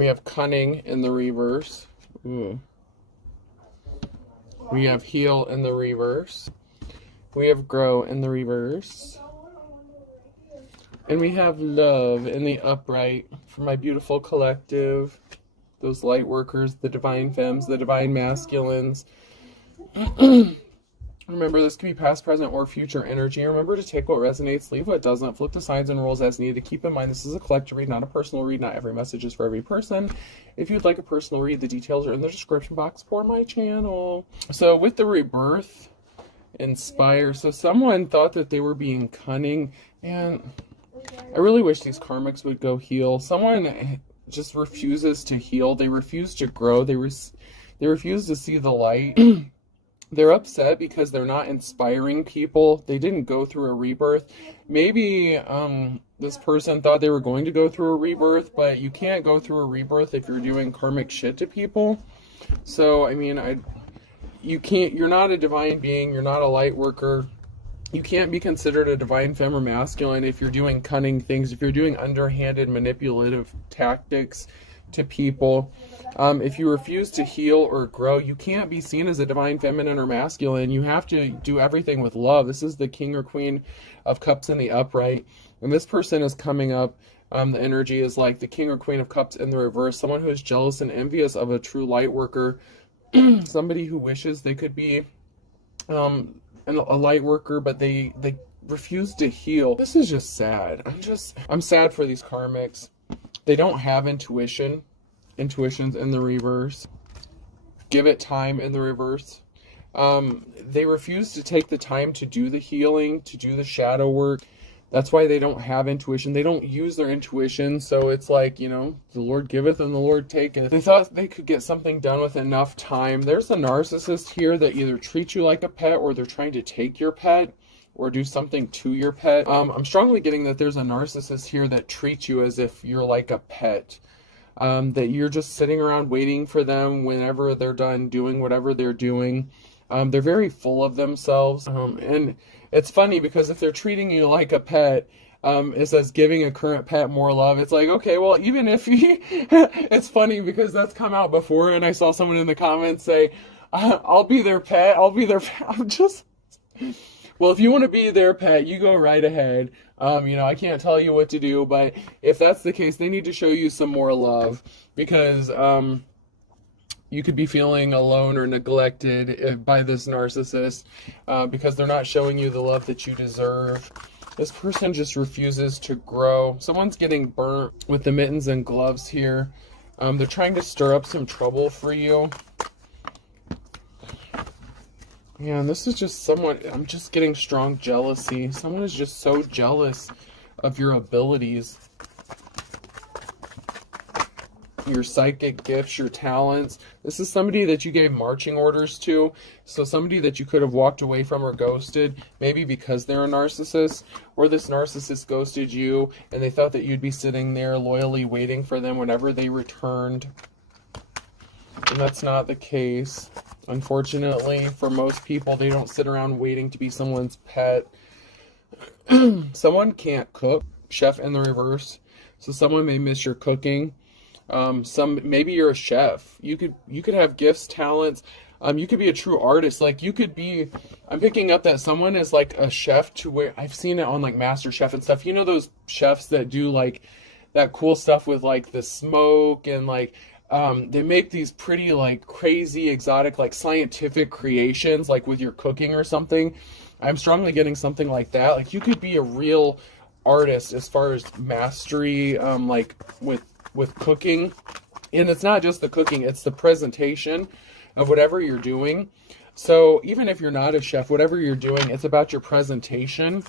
We have cunning in the reverse. Ooh. We have heal in the reverse. We have grow in the reverse. And we have love in the upright for my beautiful collective. Those light workers, the divine femmes, the divine masculines. Remember, this could be past, present, or future energy. Remember to take what resonates, leave what doesn't, flip the signs and rules as needed. Keep in mind, this is a collective read, not a personal read. Not every message is for every person. If you'd like a personal read, the details are in the description box for my channel. So with the rebirth, inspire. So someone thought that they were being cunning, and I really wish these karmics would go heal. Someone just refuses to heal. They refuse to grow. They refuse to see the light. They're upset because they're not inspiring people. They didn't go through a rebirth. Maybe this person thought they were going to go through a rebirth, but you can't go through a rebirth if you're doing karmic shit to people. So, I mean, you're not a divine being. You're not a light worker. You can't be considered a divine femme or masculine if you're doing cunning things, if you're doing underhanded manipulative tactics to people. If you refuse to heal or grow, you can't be seen as a divine feminine or masculine. You have to do everything with love. This is the King or Queen of Cups in the upright. And this person is coming up. The energy is like the King or Queen of Cups in the reverse. Someone who is jealous and envious of a true light worker. Somebody who wishes they could be a light worker, but they refuse to heal. This is just sad. I'm sad for these karmics. They don't have intuition. Intuition's in the reverse. Give it time in the reverse. They refuse to take the time to do the healing, to do the shadow work. That's why they don't have intuition. They don't use their intuition. So it's like, you know, the Lord giveth and the Lord taketh. They thought they could get something done with enough time. There's a narcissist here that either treats you like a pet, or they're trying to take your pet or do something to your pet. I'm strongly getting that there's a narcissist here that treats you as if you're like a pet. That you're just sitting around waiting for them whenever they're done doing whatever they're doing. They're very full of themselves. And it's funny because if they're treating you like a pet, it says giving a current pet more love. It's like, okay, well, even if it's funny because that's come out before, and I saw someone in the comments say, I'll be their pet. I'll be their pet. I'm just... Well, if you want to be their pet, you go right ahead. You know, I can't tell you what to do, but if that's the case, they need to show you some more love, because you could be feeling alone or neglected by this narcissist because they're not showing you the love that you deserve. This person just refuses to grow. Someone's getting burnt with the mittens and gloves here. They're trying to stir up some trouble for you. Yeah, and this is just someone, I'm just getting strong jealousy. Someone is just so jealous of your abilities, your psychic gifts, your talents. This is somebody that you gave marching orders to. So somebody that you could have walked away from or ghosted, maybe because they're a narcissist, or this narcissist ghosted you and they thought that you'd be sitting there loyally waiting for them whenever they returned. And that's not the case. Unfortunately, for most people, they don't sit around waiting to be someone's pet. Someone can't cook. Chef in the reverse. So someone may miss your cooking. Maybe you're a chef. You could have gifts, talents. You could be a true artist. Like, you could be... I'm picking up that someone is like a chef to where... I've seen it on like Master Chef and stuff. You know those chefs that do like that cool stuff with like the smoke and like... they make these pretty, like, crazy, exotic, like, scientific creations, like, with your cooking or something. I'm strongly getting something like that. Like, you could be a real artist as far as mastery, like, with cooking. And it's not just the cooking, it's the presentation of whatever you're doing. So, even if you're not a chef, whatever you're doing, it's about your presentation.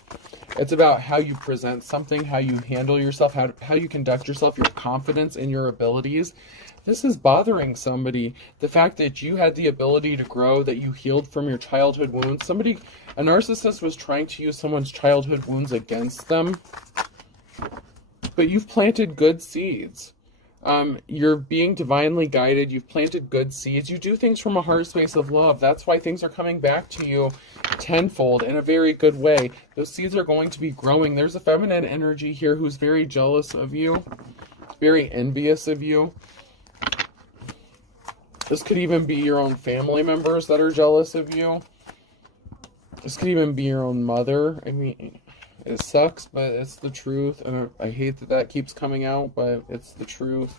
It's about how you present something, how you handle yourself, how you conduct yourself, your confidence in your abilities. This is bothering somebody. The fact that you had the ability to grow, that you healed from your childhood wounds. A narcissist was trying to use someone's childhood wounds against them. But you've planted good seeds. You're being divinely guided. You've planted good seeds. You do things from a heart space of love. That's why things are coming back to you tenfold in a very good way. Those seeds are going to be growing. There's a feminine energy here who's very jealous of you, very envious of you. This could even be your own family members that are jealous of you. This could even be your own mother. I mean, it sucks, but it's the truth. And I hate that that keeps coming out, but it's the truth.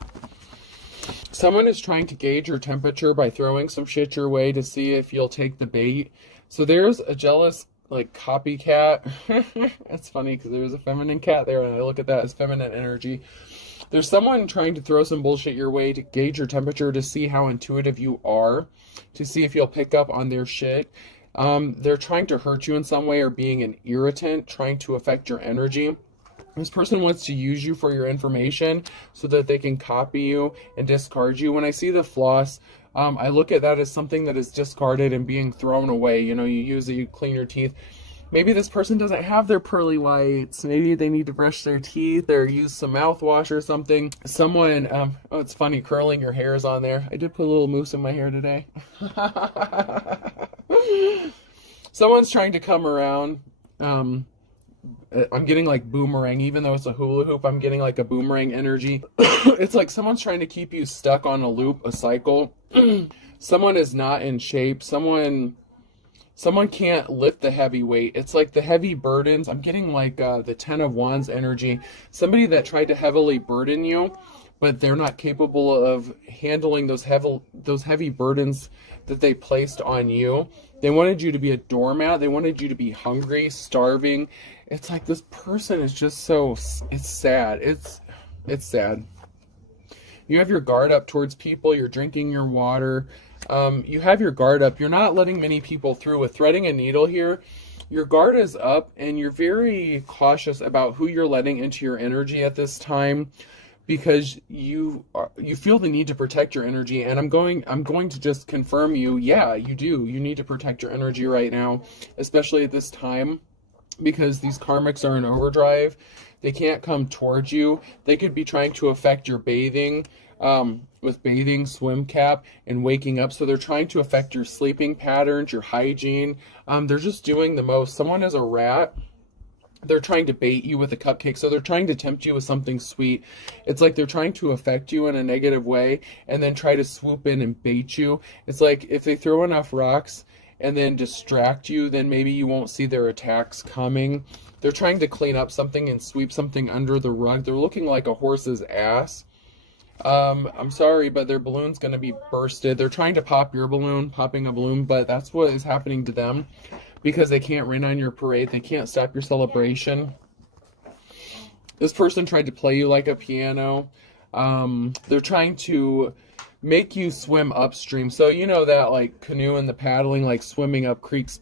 Someone is trying to gauge your temperature by throwing some shit your way to see if you'll take the bait. So there's a jealous, like, copycat. It's funny because there's a feminine cat there, and I look at that as feminine energy. There's someone trying to throw some bullshit your way to gauge your temperature, to see how intuitive you are, to see if you'll pick up on their shit. They're trying to hurt you in some way, or being an irritant, trying to affect your energy. This person wants to use you for your information so that they can copy you and discard you. When I see the floss, I look at that as something that is discarded and being thrown away. You know, you use it, you clean your teeth. Maybe this person doesn't have their pearly whites. Maybe they need to brush their teeth or use some mouthwash or something. Someone, oh, it's funny, curling your hair is on there. I did put a little mousse in my hair today. Someone's trying to come around. I'm getting like boomerang, even though it's a hula hoop, I'm getting like a boomerang energy. It's like someone's trying to keep you stuck on a loop, a cycle. Someone is not in shape. Someone can't lift the heavy weight. It's like the heavy burdens. I'm getting like the 10 of Wands energy. Somebody that tried to heavily burden you, but they're not capable of handling those heavy burdens that they placed on you. They wanted you to be a doormat. They wanted you to be hungry, starving. It's like this person is just so, it's sad. It's sad. You have your guard up towards people. You're drinking your water. You have your guard up. You're not letting many people through. With threading a needle here, your guard is up and you're very cautious about who you're letting into your energy at this time, because you feel the need to protect your energy. And I'm going to just confirm you. Yeah, you do. You need to protect your energy right now, especially at this time, because these karmics are in overdrive. They can't come towards you. They could be trying to affect your bathing, with bathing, swim cap, and waking up. So they're trying to affect your sleeping patterns, your hygiene. They're just doing the most. Someone is a rat. They're trying to bait you with a cupcake. So they're trying to tempt you with something sweet. It's like they're trying to affect you in a negative way and then try to swoop in and bait you. It's like if they throw enough rocks and then distract you, then maybe you won't see their attacks coming. They're trying to clean up something and sweep something under the rug. They're looking like a horse's ass. I'm sorry, but their balloon's going to be bursted. They're trying to pop your balloon, popping a balloon, but that's what is happening to them, because they can't rain on your parade. They can't stop your celebration. This person tried to play you like a piano. They're trying to make you swim upstream. So you know that like canoe and the paddling, like swimming up creeks,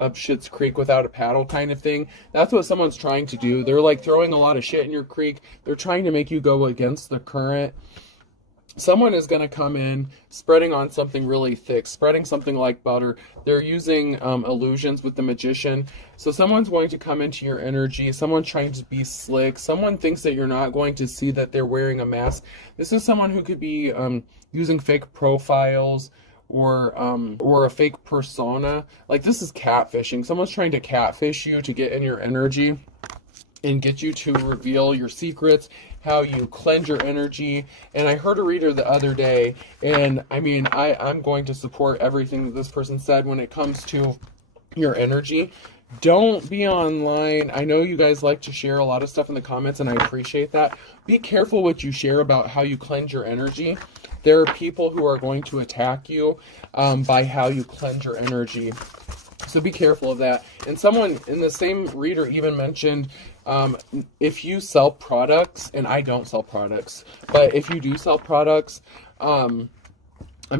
up Schitt's Creek without a paddle kind of thing. That's what someone's trying to do. They're like throwing a lot of shit in your creek. They're trying to make you go against the current. Someone is going to come in spreading on something really thick, spreading something like butter. They're using illusions with the magician. So someone's going to come into your energy. Someone's trying to be slick. Someone thinks that you're not going to see that they're wearing a mask. This is someone who could be using fake profiles, or a fake persona. Like, this is catfishing. Someone's trying to catfish you to get in your energy and get you to reveal your secrets, how you cleanse your energy. And I heard a reader the other day, and I mean, I'm going to support everything that this person said when it comes to your energy. Don't be online. I know you guys like to share a lot of stuff in the comments, and I appreciate that. Be careful what you share about how you cleanse your energy. There are people who are going to attack you by how you cleanse your energy. So be careful of that. And someone in the same reader even mentioned, if you sell products, and I don't sell products, but if you do sell products, I'm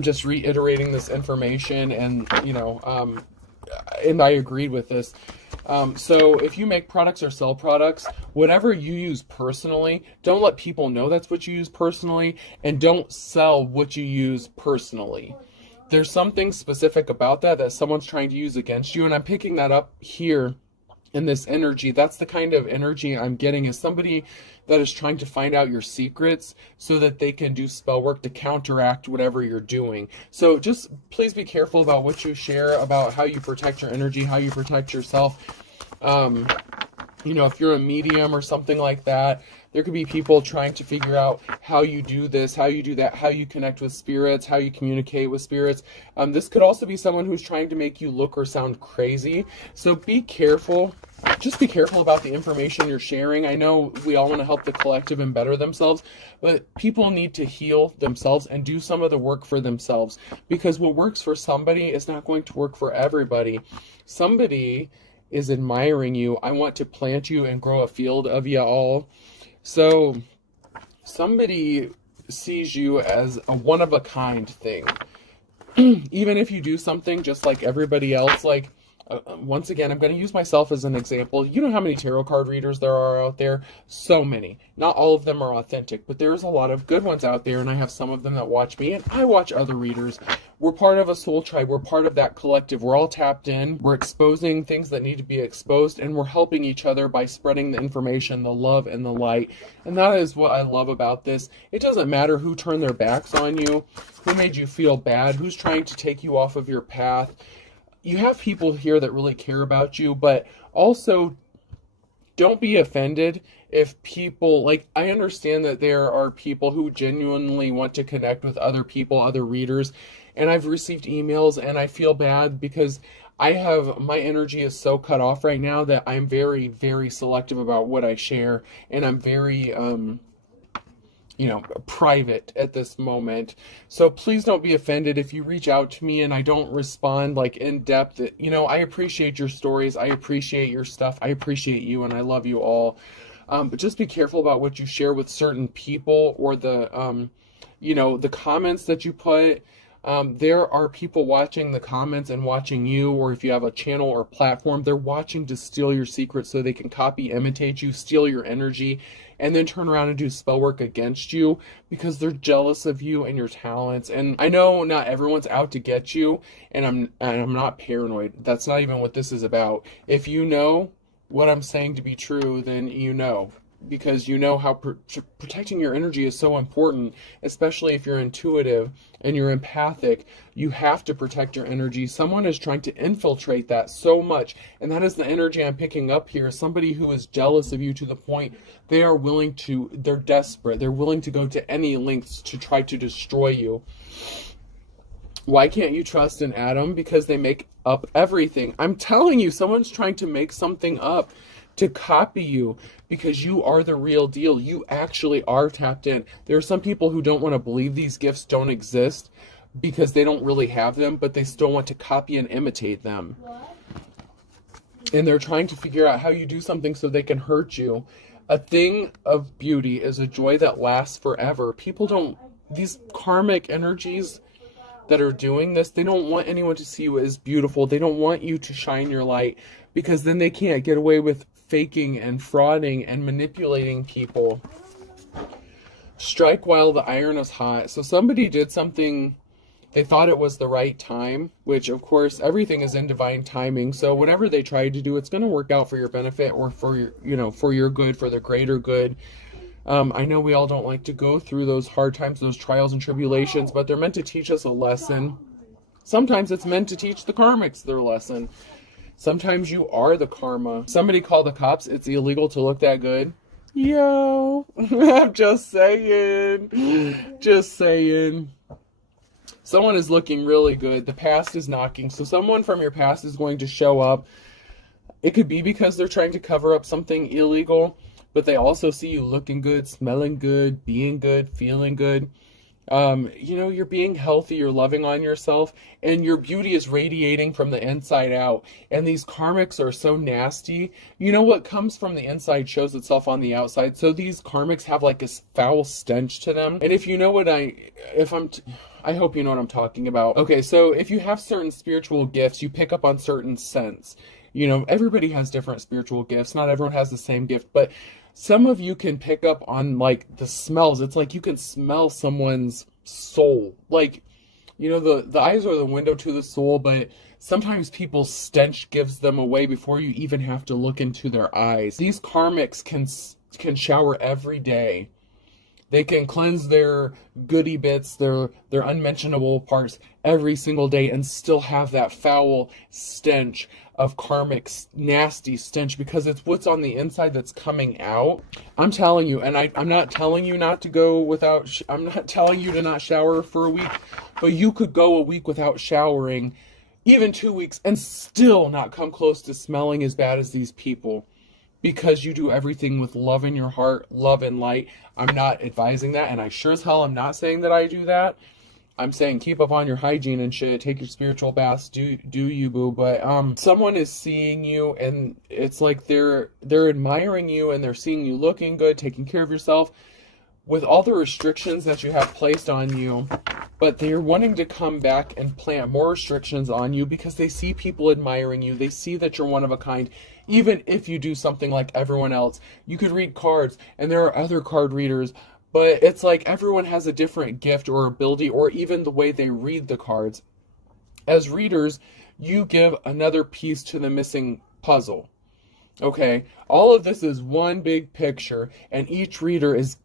just reiterating this information, and, you know, and I agreed with this. So if you make products or sell products, whatever you use personally, don't let people know that's what you use personally, and don't sell what you use personally. There's something specific about that someone's trying to use against you, and I'm picking that up here in this energy. That's the kind of energy I'm getting, is somebody that is trying to find out your secrets so that they can do spell work to counteract whatever you're doing. So just please be careful about what you share, about how you protect your energy, how you protect yourself. You know, if you're a medium or something like that, there could be people trying to figure out how you do this, how you do that, how you connect with spirits, how you communicate with spirits. This could also be someone who's trying to make you look or sound crazy. So be careful. Just be careful about the information you're sharing. I know we all want to help the collective and better themselves, but people need to heal themselves and do some of the work for themselves, because what works for somebody is not going to work for everybody. Somebody is admiring you. I want to plant you and grow a field of you all. So somebody sees you as a one-of-a-kind thing. Even if you do something just like everybody else, like, once again, I'm going to use myself as an example. You know how many tarot card readers there are out there? So many. Not all of them are authentic, but there's a lot of good ones out there, and I have some of them that watch me, and I watch other readers. We're part of a soul tribe. We're part of that collective. We're all tapped in. We're exposing things that need to be exposed, and we're helping each other by spreading the information, the love, and the light. And that is what I love about this. It doesn't matter who turned their backs on you, who made you feel bad, who's trying to take you off of your path. You have people here that really care about you, but also don't be offended if people, like, I understand that there are people who genuinely want to connect with other people, other readers, and I've received emails and I feel bad because my energy is so cut off right now that I'm very, very selective about what I share, and I'm very, private at this moment. So please don't be offended if you reach out to me and I don't respond like in depth. I appreciate your stories. I appreciate your stuff. I appreciate you, and I love you all. But just be careful about what you share with certain people, or the comments that you put. There are people watching the comments and watching you, or if you have a channel or platform, they're watching to steal your secrets so they can copy, imitate you, steal your energy, and then turn around and do spell work against you because they're jealous of you and your talents. And I know not everyone's out to get you, and I'm not paranoid. That's not even what this is about. If you know what I'm saying to be true, then you know. Because you know how protecting your energy is so important, especially if you're intuitive and you're empathic. You have to protect your energy. Someone is trying to infiltrate that so much, and that is the energy I'm picking up here. Somebody who is jealous of you to the point they're desperate. They're willing to go to any lengths to try to destroy you. Why can't you trust an atom? Because they make up everything. I'm telling you, someone's trying to make something up to copy you, because you are the real deal. You actually are tapped in. There are some people who don't want to believe these gifts don't exist because they don't really have them, but they still want to copy and imitate them. And they're trying to figure out how you do something so they can hurt you. A thing of beauty is a joy that lasts forever. These karmic energies that are doing this, they don't want anyone to see you as beautiful. They don't want you to shine your light, because then they can't get away with faking and frauding and manipulating people. Strike while the iron is hot. So somebody did something, they thought it was the right time, which of course everything is in divine timing. So whatever they tried to do, it's going to work out for your benefit, or for your good, for the greater good. I know we all don't like to go through those hard times, those trials and tribulations, but they're meant to teach us a lesson. Sometimes it's meant to teach the karmics their lesson. Sometimes you are the karma. Somebody called the cops. It's illegal to look that good. Yo, I'm just saying. Just saying. Someone is looking really good. The past is knocking. So someone from your past is going to show up. It could be because they're trying to cover up something illegal, but they also see you looking good, smelling good, being good, feeling good. You're being healthy, you're loving on yourself, and your beauty is radiating from the inside out. And these karmics are so nasty. What comes from the inside shows itself on the outside. So these karmics have like this foul stench to them. And if you know what I hope you know what I'm talking about. Okay, so if you have certain spiritual gifts, you pick up on certain scents. Everybody has different spiritual gifts. Not everyone has the same gift, but some of you can pick up on like the smells. It's like you can smell someone's soul. Like, the eyes are the window to the soul, but sometimes people's stench gives them away before you even have to look into their eyes. These karmics can shower every day. They can cleanse their goody bits, their unmentionable parts every single day and still have that foul stench of karmic, nasty stench, because it's what's on the inside that's coming out. I'm telling you, and I'm not telling you not to go without, I'm not telling you to not shower for a week, but you could go a week without showering, even 2 weeks, and still not come close to smelling as bad as these people. Because you do everything with love in your heart, love and light. I'm not advising that, and I sure as hell am not saying that I do that. I'm saying keep up on your hygiene and shit. Take your spiritual baths. Do you, boo? But someone is seeing you, and it's like they're admiring you, and they're seeing you looking good, taking care of yourself, with all the restrictions that you have placed on you. But they're wanting to come back and plant more restrictions on you because they see people admiring you. They see that you're one of a kind. Even if you do something like everyone else, you could read cards, and there are other card readers, but it's like everyone has a different gift or ability, or even the way they read the cards. As readers, you give another piece to the missing puzzle. Okay? All of this is one big picture, and each reader is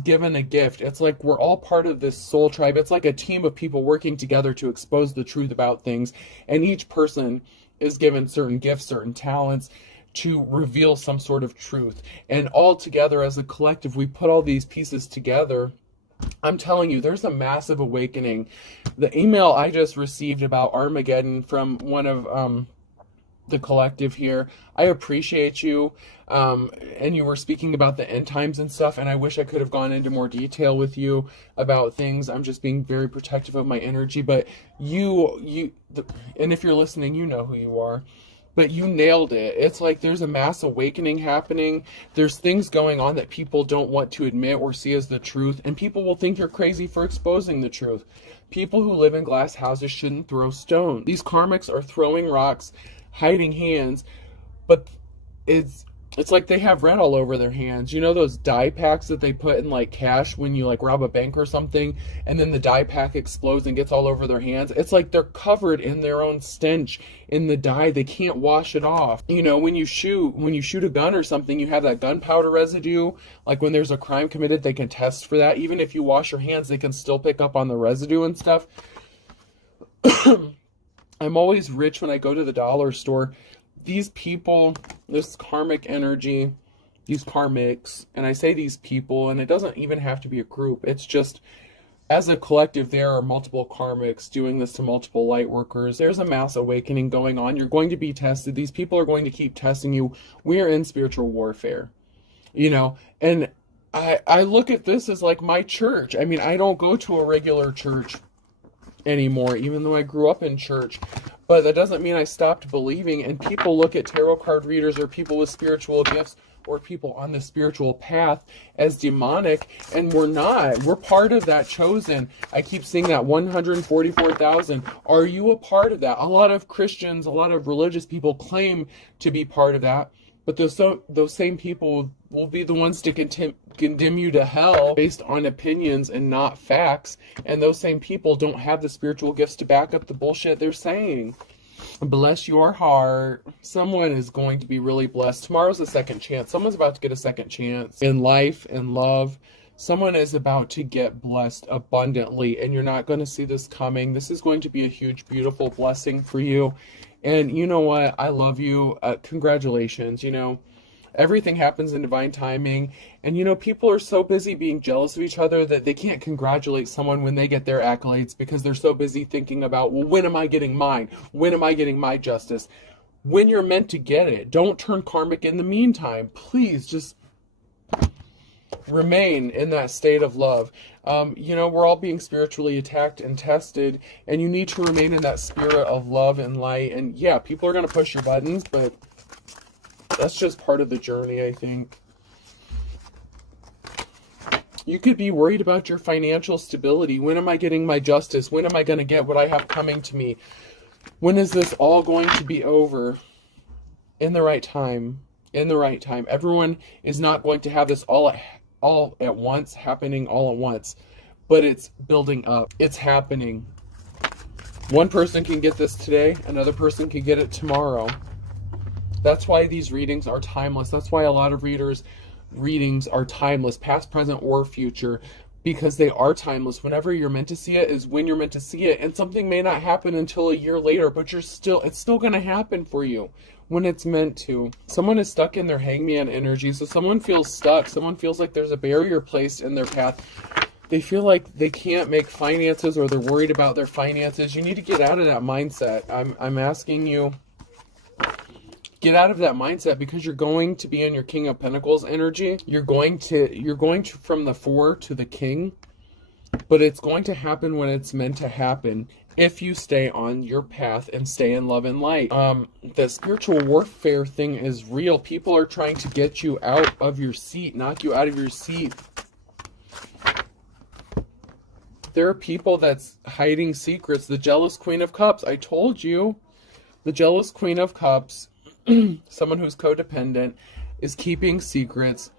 given a gift. It's like we're all part of this soul tribe. It's like a team of people working together to expose the truth about things, and each person is given certain gifts, certain talents to reveal some sort of truth. And all together as a collective, we put all these pieces together. I'm telling you, there's a massive awakening. The email I just received about Armageddon from one of the collective here, I appreciate you. And you were speaking about the end times and stuff, and I wish I could have gone into more detail with you about things. I'm just being very protective of my energy, but and if you're listening, you know who you are. But you nailed it. It's like there's a mass awakening happening. There's things going on that people don't want to admit or see as the truth, and people will think you're crazy for exposing the truth. People who live in glass houses shouldn't throw stones. These karmics are throwing rocks, hiding hands, but it's like they have red all over their hands. You know those dye packs that they put in like cash when you like rob a bank or something, and then the dye pack explodes and gets all over their hands? It's like they're covered in their own stench in the dye. They can't wash it off. You know, when you shoot a gun or something, you have that gunpowder residue. Like when there's a crime committed, they can test for that. Even if you wash your hands, they can still pick up on the residue and stuff. I'm always rich when I go to the dollar store. These people, this karmic energy, these karmics, and I say these people, and it doesn't even have to be a group. It's just, as a collective, there are multiple karmics doing this to multiple light workers. There's a mass awakening going on. You're going to be tested. These people are going to keep testing you. We are in spiritual warfare, you know, and I look at this as like my church. I mean, I don't go to a regular church anymore, even though I grew up in church. But that doesn't mean I stopped believing. And people look at tarot card readers or people with spiritual gifts or people on the spiritual path as demonic, and we're not. We're part of that chosen. I keep seeing that 144,000. Are you a part of that? A lot of Christians, a lot of religious people claim to be part of that, but those same people will be the ones to condemn you to hell based on opinions and not facts. And those same people don't have the spiritual gifts to back up the bullshit they're saying. Bless your heart. Someone is going to be really blessed. Tomorrow's a second chance. Someone's about to get a second chance in life and love. Someone is about to get blessed abundantly, and you're not going to see this coming. This is going to be a huge, beautiful blessing for you. And you know what? I love you. Congratulations. You know, everything happens in divine timing. And, you know, people are so busy being jealous of each other that they can't congratulate someone when they get their accolades because they're so busy thinking about, well, when am I getting mine? When am I getting my justice? When you're meant to get it. Don't turn karmic in the meantime. Please just remain in that state of love. You know, we're all being spiritually attacked and tested, and you need to remain in that spirit of love and light. And yeah, people are going to push your buttons, but that's just part of the journey, I think. You could be worried about your financial stability. When am I getting my justice? When am I going to get what I have coming to me? When is this all going to be over? In the right time. In the right time. Everyone is not going to have this all at once, happening all at once, but it's building up. It's happening. One person can get this today, another person can get it tomorrow. That's why these readings are timeless. That's why a lot of readers readings are timeless, past, present, or future, because they are timeless. Whenever you're meant to see it is when you're meant to see it, and something may not happen until a year later, but it's still going to happen for you when it's meant to. Someone is stuck in their hangman energy, so someone feels stuck. Someone feels like there's a barrier placed in their path. They feel like they can't make finances, or they're worried about their finances. You need to get out of that mindset. I'm asking you, get out of that mindset, because you're going to be in your King of Pentacles energy. You're going to from the 4 to the King, but it's going to happen when it's meant to happen if you stay on your path and stay in love and light. The spiritual warfare thing is real. People are trying to get you out of your seat, knock you out of your seat. There are people that's hiding secrets. The jealous Queen of Cups, I told you. The jealous Queen of Cups, someone who's codependent, is keeping secrets,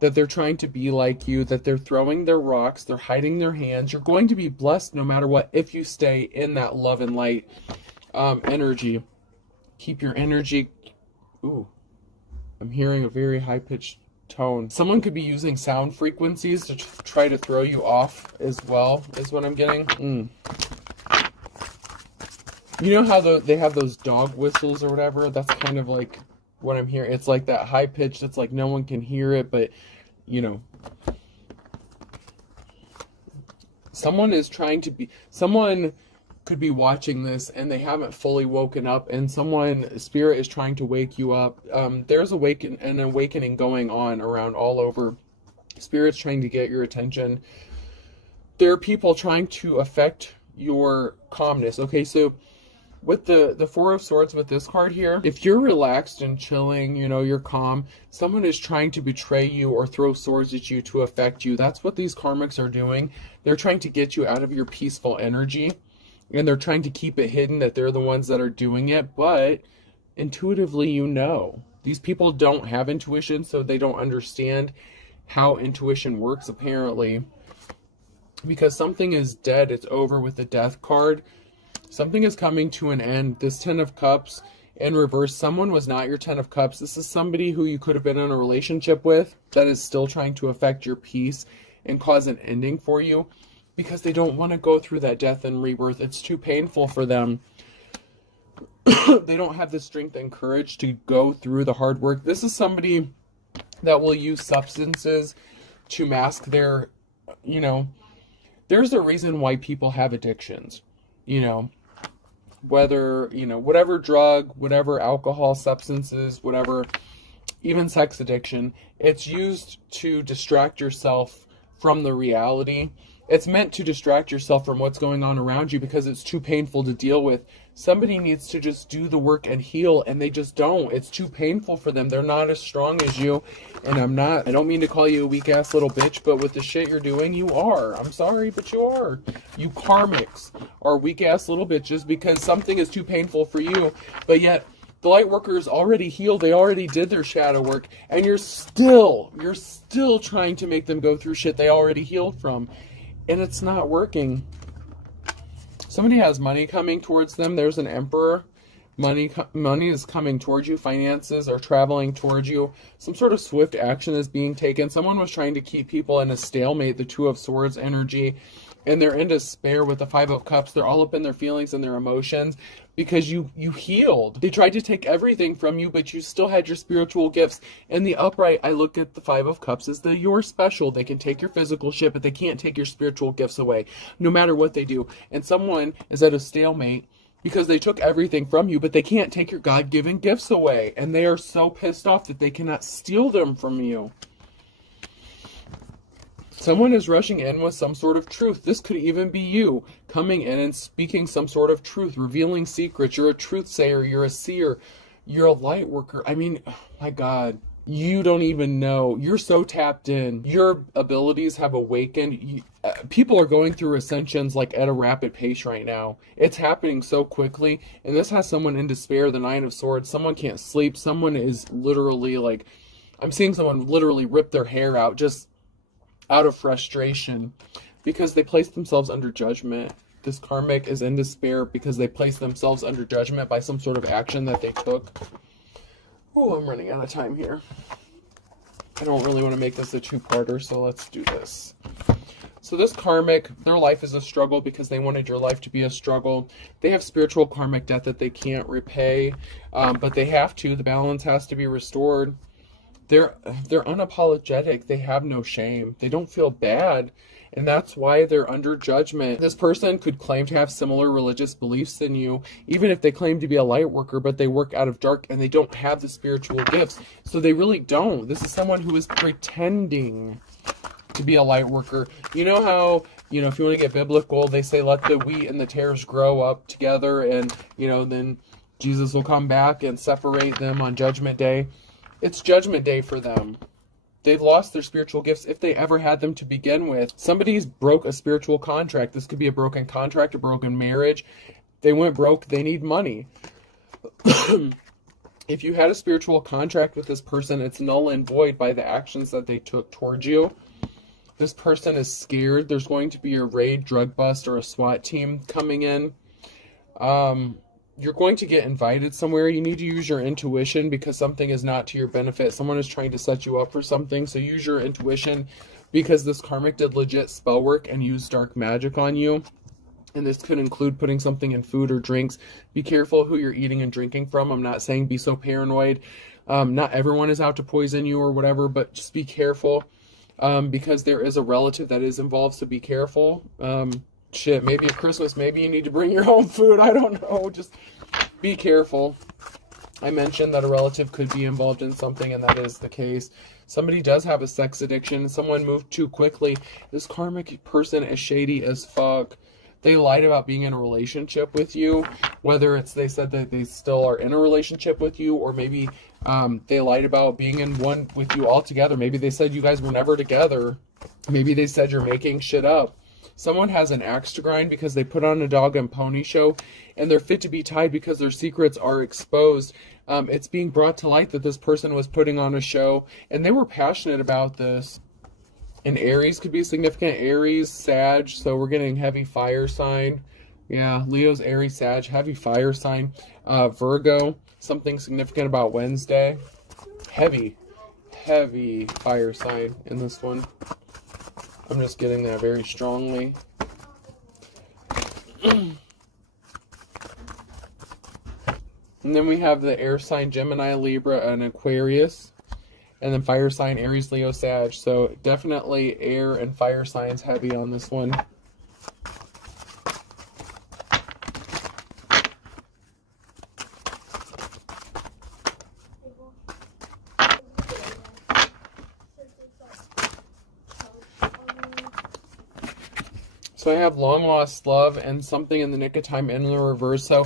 that they're trying to be like you, that they're throwing their rocks, they're hiding their hands. You're going to be blessed no matter what if you stay in that love and light energy. Keep your energy. Ooh, I'm hearing a very high-pitched tone. Someone could be using sound frequencies to try to throw you off as well, is what I'm getting. You know how they have those dog whistles or whatever? That's kind of like what I'm hearing. It's like that high pitch. It's like no one can hear it, but you know, someone could be watching this and they haven't fully woken up, and spirit is trying to wake you up. There's an awakening going on around all over. Spirit's trying to get your attention. There are people trying to affect your calmness. Okay, so with the 4 of Swords with this card here, if you're relaxed and chilling, you know, you're calm, someone is trying to betray you or throw swords at you to affect you. That's what these karmics are doing. They're trying to get you out of your peaceful energy, and they're trying to keep it hidden that they're the ones that are doing it, but intuitively you know. These people don't have intuition, so they don't understand how intuition works, apparently. Because something is dead, it's over with the Death card. Something is coming to an end. This 10 of Cups in reverse, someone was not your 10 of Cups. This is somebody who you could have been in a relationship with that is still trying to affect your peace and cause an ending for you, because they don't want to go through that death and rebirth. It's too painful for them. They don't have the strength and courage to go through the hard work. This is somebody that will use substances to mask their, you know, there's a reason why people have addictions, you know. Whether, you know, whatever drug, whatever alcohol, substances, whatever, even sex addiction, it's used to distract yourself from the reality. It's meant to distract yourself from what's going on around you because it's too painful to deal with. Somebody needs to just do the work and heal, and they just don't. It's too painful for them. They're not as strong as you, and I don't mean to call you a weak-ass little bitch, but with the shit you're doing, you are. I'm sorry, but you are. You karmics are weak-ass little bitches because something is too painful for you, but yet the light workers already healed. They already did their shadow work, and you're still trying to make them go through shit they already healed from, and it's not working. Somebody has money coming towards them. There's an Emperor. Money is coming towards you. Finances are traveling towards you. Some sort of swift action is being taken. Someone was trying to keep people in a stalemate, the 2 of Swords energy, and they're in despair with the 5 of Cups. They're all up in their feelings and their emotions because you healed. They tried to take everything from you, but you still had your spiritual gifts. In the upright, I look at the 5 of Cups as you're special. They can take your physical shit, but they can't take your spiritual gifts away, no matter what they do. And someone is at a stalemate because they took everything from you, but they can't take your God-given gifts away. And they are so pissed off that they cannot steal them from you. Someone is rushing in with some sort of truth. This could even be you coming in and speaking some sort of truth, revealing secrets. You're a truth sayer. You're a seer. You're a light worker. I mean, my God, you don't even know. You're so tapped in. Your abilities have awakened. People are going through ascensions like at a rapid pace right now. It's happening so quickly. And this has someone in despair, the 9 of Swords. Someone can't sleep. Someone is literally like, I'm seeing someone literally rip their hair out just out of frustration because they place themselves under judgment. This karmic is in despair because they place themselves under judgment by some sort of action that they took. Oh, I'm running out of time here. I don't really want to make this a two-parter, so let's do this. So this karmic, their life is a struggle because they wanted your life to be a struggle. They have spiritual karmic debt that they can't repay, but they have to. The balance has to be restored. They're unapologetic. They have no shame. They don't feel bad, and that's why they're under judgment. This person could claim to have similar religious beliefs than you, even if they claim to be a light worker, but they work out of dark and they don't have the spiritual gifts. So they really don't. This is someone who is pretending to be a light worker. You know how, if you want to get biblical, they say let the wheat and the tares grow up together, and then Jesus will come back and separate them on judgment day. It's judgment day for them. They've lost their spiritual gifts if they ever had them to begin with. Somebody's broke a spiritual contract. This could be a broken contract, a broken marriage. They went broke. They need money. If you had a spiritual contract with this person, it's null and void by the actions that they took towards you. This person is scared. There's going to be a raid, drug bust, or a SWAT team coming in. You're going to get invited somewhere. You need to use your intuition because something is not to your benefit. Someone is trying to set you up for something. So use your intuition because this karmic did legit spell work and used dark magic on you. And this could include putting something in food or drinks. Be careful who you're eating and drinking from. I'm not saying be so paranoid. Not everyone is out to poison you or whatever, but just be careful. Because there is a relative that is involved, so be careful. Maybe at Christmas, maybe you need to bring your own food. I don't know. Just be careful. I mentioned that a relative could be involved in something, and that is the case. Somebody does have a sex addiction. Someone moved too quickly. This karmic person is shady as fuck. They lied about being in a relationship with you, whether it's they said that they still are in a relationship with you, or maybe they lied about being in one with you altogether. Maybe they said you guys were never together. Maybe they said you're making shit up. Someone has an axe to grind because they put on a dog and pony show, and they're fit to be tied because their secrets are exposed. It's being brought to light that this person was putting on a show, and they were passionate about this. And Aries could be significant. Aries, Sag, so we're getting heavy fire sign. Yeah, Leo's Aries, Sag, heavy fire sign. Virgo, something significant about Wednesday. Heavy fire sign in this one. I'm just getting that very strongly. And then we have the air sign Gemini, Libra, and Aquarius. And then fire sign Aries, Leo, Sag. So definitely air and fire signs heavy on this one. So I have long lost love and something in the nick of time in the reverse. So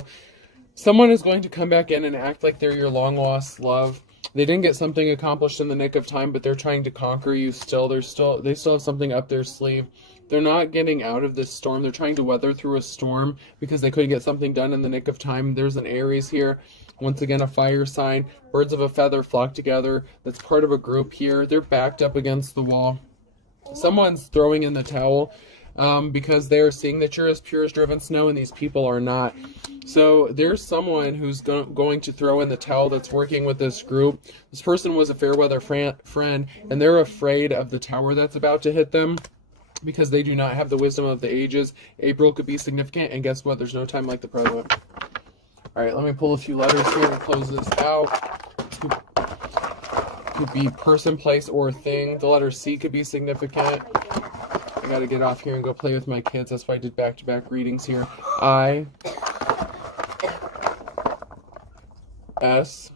someone is going to come back in and act like they're your long lost love. They didn't get something accomplished in the nick of time, but they're trying to conquer you still. They still have something up their sleeve. They're not getting out of this storm. They're trying to weather through a storm because they couldn't get something done in the nick of time. There's an Aries here. Once again, a fire sign. Birds of a feather flock together. That's part of a group here. They're backed up against the wall. Someone's throwing in the towel because they're seeing that you're as pure as driven snow and these people are not. So there's someone who's going to throw in the towel that's working with this group. This person was a fair weather friend, and they're afraid of the tower that's about to hit them because they do not have the wisdom of the ages. April could be significant, and guess what? There's no time like the present. All right, let me pull a few letters here and close this out. Could be person, place, or thing. The letter C could be significant. I got to get off here and go play with my kids. That's why I did back-to-back readings here. I... S.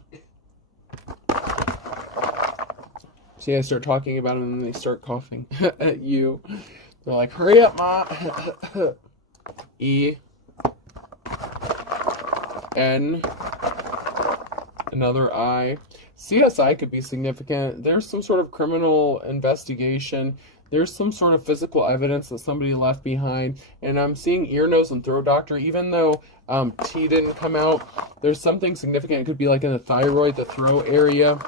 See, I start talking about them and then they start coughing at you. They're like, hurry up, Ma. E. N. Another I. CSI could be significant. There's some sort of criminal investigation. There's some sort of physical evidence that somebody left behind. And I'm seeing ear, nose, and throat doctor. Even though T didn't come out, there's something significant. It could be like in the thyroid, the throat area.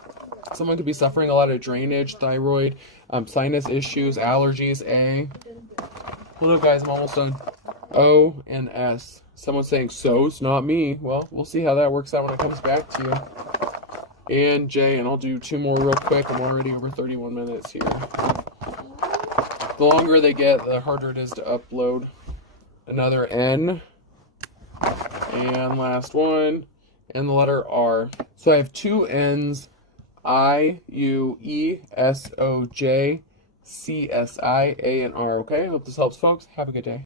Someone could be suffering a lot of drainage, thyroid, sinus issues, allergies. A. Hold up, guys. I'm almost done. O and S. Someone's saying, so it's not me. Well, we'll see how that works out when it comes back to you. and J, and I'll do 2 more real quick. I'm already over 31 minutes here. The longer they get, the harder it is to upload. Another N, and last one, and the letter R. So I have 2 N's, I, U, E, S, O, J, C, S, I, A, and R, okay? Hope this helps, folks. Have a good day.